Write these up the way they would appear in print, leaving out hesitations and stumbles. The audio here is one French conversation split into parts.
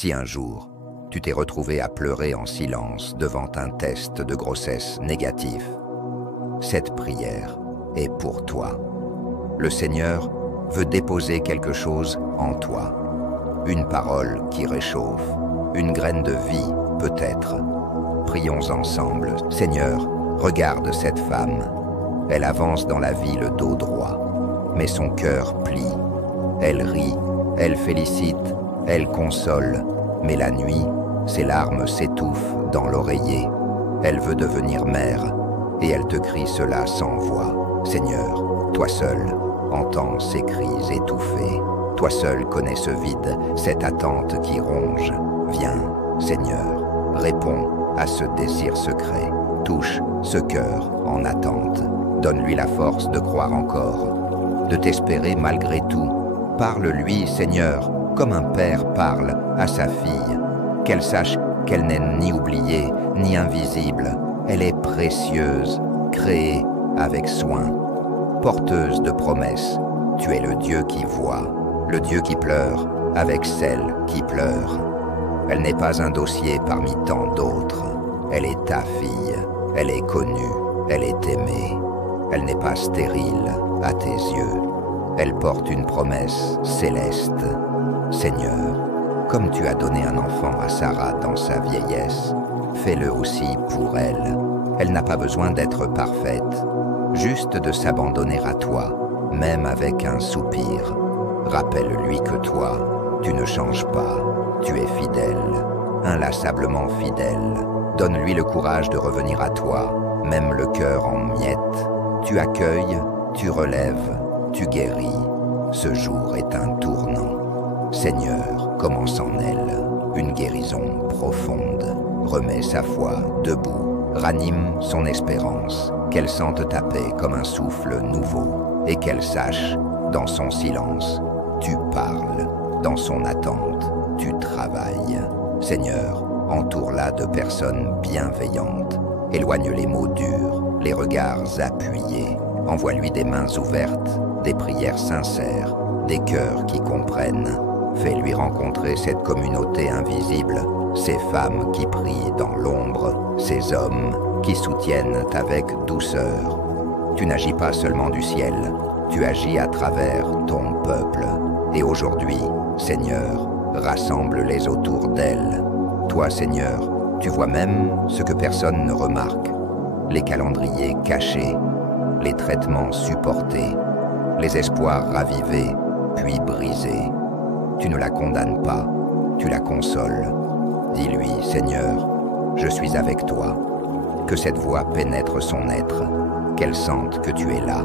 Si un jour, tu t'es retrouvé à pleurer en silence devant un test de grossesse négatif, cette prière est pour toi. Le Seigneur veut déposer quelque chose en toi. Une parole qui réchauffe, une graine de vie peut-être. Prions ensemble. Seigneur, regarde cette femme. Elle avance dans la vie le dos droit, mais son cœur plie. Elle rit, elle félicite, elle console, mais la nuit, ses larmes s'étouffent dans l'oreiller. Elle veut devenir mère, et elle te crie cela sans voix. Seigneur, toi seul, entends ses cris étouffés. Toi seul connais ce vide, cette attente qui ronge. Viens, Seigneur, réponds à ce désir secret. Touche ce cœur en attente. Donne-lui la force de croire encore, de t'espérer malgré tout. Parle-lui, Seigneur, comme un père parle à sa fille. Qu'elle sache qu'elle n'est ni oubliée, ni invisible. Elle est précieuse, créée avec soin. Porteuse de promesses, tu es le Dieu qui voit, le Dieu qui pleure avec celle qui pleure. Elle n'est pas un dossier parmi tant d'autres. Elle est ta fille, elle est connue, elle est aimée. Elle n'est pas stérile à tes yeux. Elle porte une promesse céleste. Seigneur, comme tu as donné un enfant à Sarah dans sa vieillesse, fais-le aussi pour elle. Elle n'a pas besoin d'être parfaite, juste de s'abandonner à toi, même avec un soupir. Rappelle-lui que toi, tu ne changes pas, tu es fidèle, inlassablement fidèle. Donne-lui le courage de revenir à toi, même le cœur en miettes. Tu accueilles, tu relèves, tu guéris. Ce jour est un tournant. Seigneur, commence en elle une guérison profonde. Remets sa foi debout, ranime son espérance. Qu'elle sente ta paix comme un souffle nouveau et qu'elle sache, dans son silence, tu parles. Dans son attente, tu travailles. Seigneur, entoure-la de personnes bienveillantes. Éloigne les mots durs, les regards appuyés. Envoie-lui des mains ouvertes, des prières sincères, des cœurs qui comprennent. Fais-lui rencontrer cette communauté invisible, ces femmes qui prient dans l'ombre, ces hommes qui soutiennent avec douceur. Tu n'agis pas seulement du ciel, tu agis à travers ton peuple. Et aujourd'hui, Seigneur, rassemble-les autour d'elle. Toi, Seigneur, tu vois même ce que personne ne remarque. Les calendriers cachés, les traitements supportés, les espoirs ravivés, puis brisés. Tu ne la condamnes pas, tu la consoles. Dis-lui, Seigneur, je suis avec toi. Que cette voix pénètre son être, qu'elle sente que tu es là,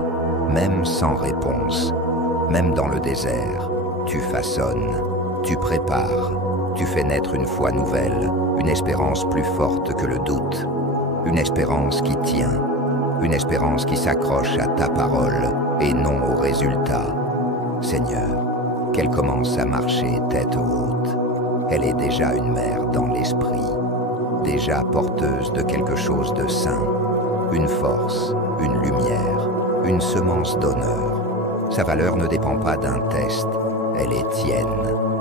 même sans réponse, même dans le désert. Tu façonnes, tu prépares, tu fais naître une foi nouvelle, une espérance plus forte que le doute, une espérance qui tient, une espérance qui s'accroche à ta parole et non au résultat. Seigneur, qu'elle commence à marcher tête haute. Elle est déjà une mère dans l'esprit, déjà porteuse de quelque chose de saint, une force, une lumière, une semence d'honneur. Sa valeur ne dépend pas d'un test, elle est tienne,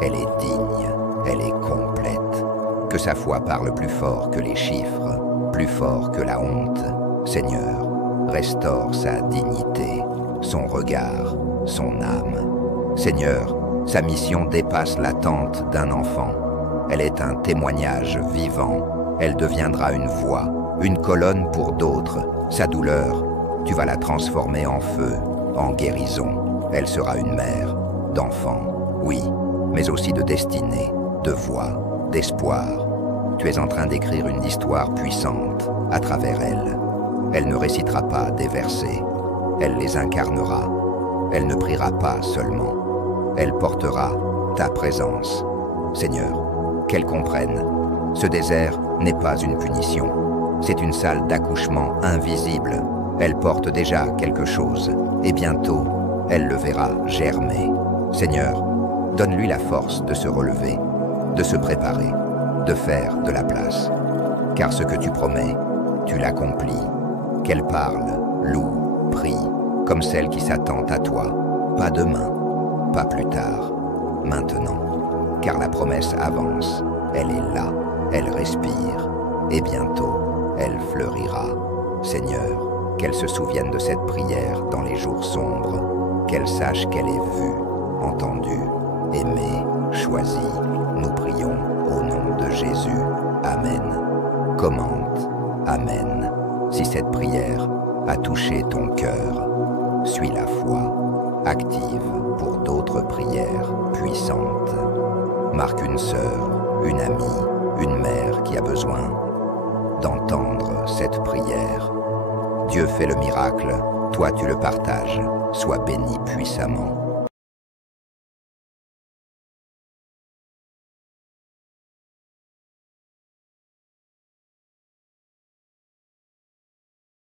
elle est digne, elle est complète. Que sa foi parle plus fort que les chiffres, plus fort que la honte. Seigneur, restaure sa dignité, son regard, son âme. Seigneur, sa mission dépasse l'attente d'un enfant. Elle est un témoignage vivant. Elle deviendra une voix, une colonne pour d'autres. Sa douleur, tu vas la transformer en feu, en guérison. Elle sera une mère, d'enfant, oui, mais aussi de destinée, de voix, d'espoir. Tu es en train d'écrire une histoire puissante à travers elle. Elle ne récitera pas des versets, elle les incarnera. Elle ne priera pas seulement, elle portera ta présence. Seigneur, qu'elle comprenne, ce désert n'est pas une punition, c'est une salle d'accouchement invisible. Elle porte déjà quelque chose, et bientôt, elle le verra germer. Seigneur, donne-lui la force de se relever, de se préparer, de faire de la place. Car ce que tu promets, tu l'accomplis. Qu'elle parle, loue, prie, comme celle qui s'attend à toi. Pas demain, pas plus tard, maintenant. car la promesse avance, elle est là, elle respire, et bientôt, elle fleurira. Seigneur, qu'elle se souvienne de cette prière dans les jours sombres, qu'elle sache qu'elle est vue, entendue, aimée, choisie. Nous prions au nom de Jésus. Amen. Commente. Amen. Si cette prière a touché ton cœur, suis la foi, active pour d'autres prières puissantes. Marque une sœur, une amie, une mère qui a besoin d'entendre cette prière. Dieu fait le miracle, toi tu le partages, sois béni puissamment.